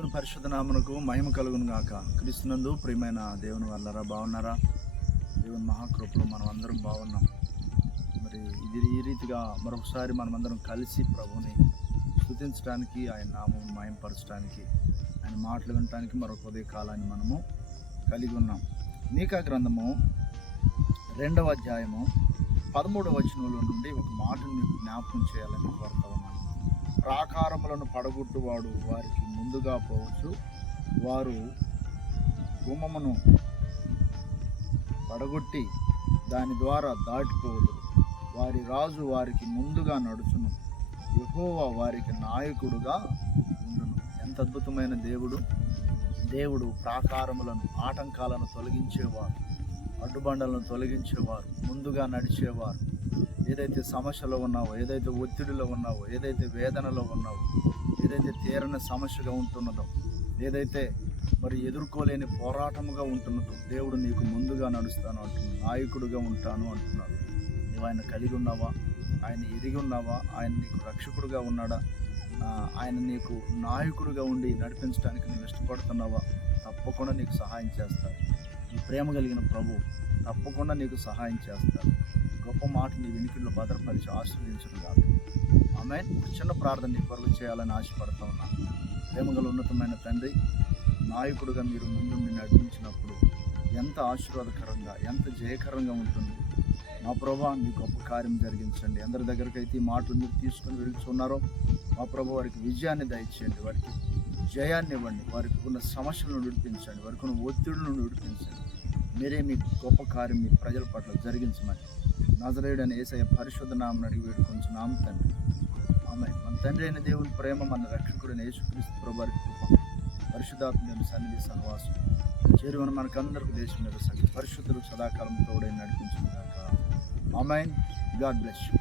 దేవుని పరిశుద్ధ నామనకు మహిమ కలుగును గాక. క్రీస్తునందు ప్రియమైన దేవుని వల్లరా బాగున్నారా? దేవుని మహాకృపలో మనం అందరం బాగున్నాం. మరి ఇది ఈ రీతిగా మరొకసారి మనమందరం కలిసి ప్రభుని స్థుతించడానికి ఆయన నామం మహింపరచడానికి ఆయన మాటలు వినడానికి మరొక ఉదయ కాలాన్ని మనము కలిగి ఉన్నాం. మీకా గ్రంథము రెండవ అధ్యాయము పదమూడవ వచనంలో నుండి ఒక మాటను మీకు జ్ఞాపకం చేయాలని కోరుతా ఉన్నాను ప్రాకారములను పడగొట్టువాడు వారికి ముందుగా పోవచ్చు. వారు గుమ్మమును పడగొట్టి దాని ద్వారా దాటిపోదు వారి రాజు వారికి ముందుగా నడుచును. యెహోవా వారికి నాయకుడుగా ఉండును. ఎంత అద్భుతమైన దేవుడు. దేవుడు ప్రాకారములను ఆటంకాలను తొలగించేవారు అడ్డుబండలను తొలగించేవారు ముందుగా నడిచేవారు ఏదైతే సమస్యలో ఉన్నావో ఏదైతే ఒత్తిడిలో ఉన్నావో ఏదైతే వేదనలో ఉన్నావో ఏదైతే తీరని సమస్యగా ఉంటున్నదో ఏదైతే మరి ఎదుర్కోలేని పోరాటముగా ఉంటున్నదో దేవుడు నీకు ముందుగా నడుస్తాను అంటున్నాడు నాయకుడుగా ఉంటాను అంటున్నాడు. నువ్వు ఆయన కలిగి ఉన్నావా? ఆయన ఎరిగి ఉన్నావా? ఆయన నీకు రక్షకుడుగా ఉన్నాడా? ఆయన నీకు నాయకుడుగా ఉండి నడిపించడానికి నువ్వు ఇష్టపడుతున్నావా? తప్పకుండా నీకు సహాయం చేస్తాడు. నీ ప్రేమ కలిగిన ప్రభు తప్పకుండా నీకు సహాయం చేస్తాడు. గొప్ప మాట నీ వెనుకల్లో భద్రపరిచి ఆశీర్వదించడం కాదు. ఆమె ఒక చిన్న ప్రార్థన నీ కొరకు చేయాలని ఆశపడతా ఉన్నాను ప్రేమగల ఉన్నతమైన తండ్రి నాయకుడుగా మీరు ముందుండి నడిపించినప్పుడు ఎంత ఆశీర్వాదకరంగా ఎంత జయకరంగా ఉంటుంది. మా ప్రభా మీ గొప్ప కార్యం జరిగించండి. అందరి దగ్గరకైతే ఈ మాటలు మీరు తీసుకొని వెళ్తున్నారో మా ప్రభు వారికి విజయాన్ని దయచేయండి. వారికి జయాన్ని ఇవ్వండి. వారికి ఉన్న సమస్యలను విడిపించండి వారికి ఉన్న ఒత్తిడులను విడిపించండి మీరే మీ గొప్ప కార్యం మీ ప్రజల పట్ల జరిగించమని నజరేయుడని ఏసయ పరిశుద్ధ నామని అడిగి వేడుకొంచు నామ తండ్రి. ఆమె మన తండ్రి అయిన దేవుని ప్రేమ మన రక్షకుడైన యేసుక్రీస్తు ప్రభారి కృప పరిశుద్ధాత్మ సన్నిధి సహవాసం చేరువన మనకందరికి దేశం మీద సగ పరిశుద్ధులు సదాకాలం తోడై నడిపించుగాక ఆమెన్. God bless you.